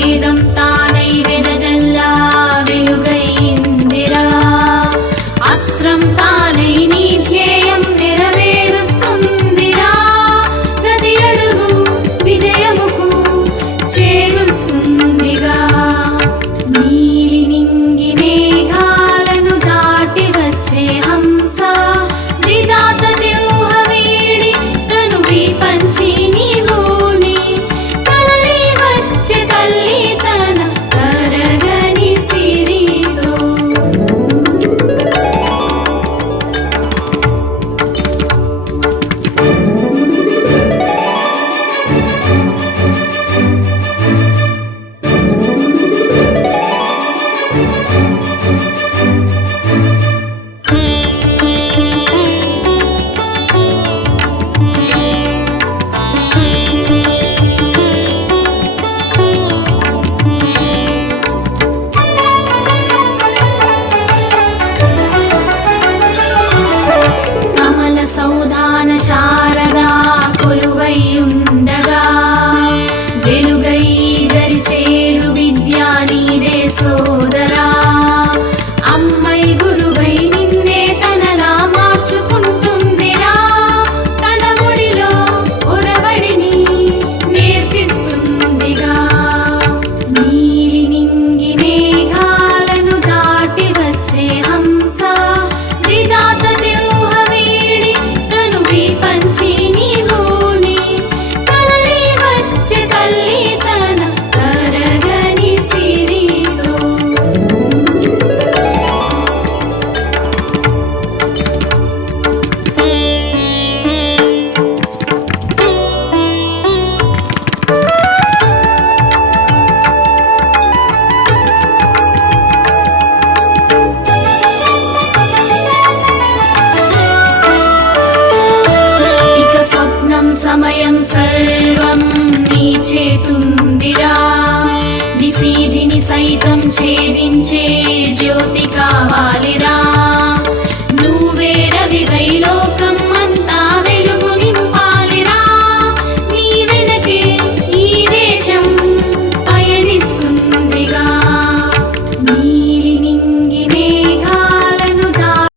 వేదం తానై వెదజల్లా వెలుగైందిరా అస్త్రం తానై నీ ధ్యేయం నెరవేరుస్తుందిరా ప్రతి అడుగు విజయముకు చేరుస్తుందిగా నీలి నింగి మేఘాలను దాటి వచ్చే హంస విధాత జిహ్వ వీడి తనువి పంచి నీ భూని తరలి వచ్చే తల్లి తన తరగని సిరితో సౌధాన శారదా కొలువై ఉండగా వెలుగై గరి చేరు విద్యా నీదే సోదరా అమ్మై గురువై నిన్నే తనలా మార్చుకుంటుందిరా తన ఒడిలో ఒరవడిని నేర్పిస్తుందిగా నీలి నింగి మేఘాలను దాటి వచ్చే హంస విధాత పంచి నీ భూని తరలి వచ్చే తల్లి తన తరగని సిరితో సమయం సర్వం నీ చేతుందిరా నిశీధిని సైతం ఛేదించే జ్యోతి కావాలిరా నువ్వే రవివై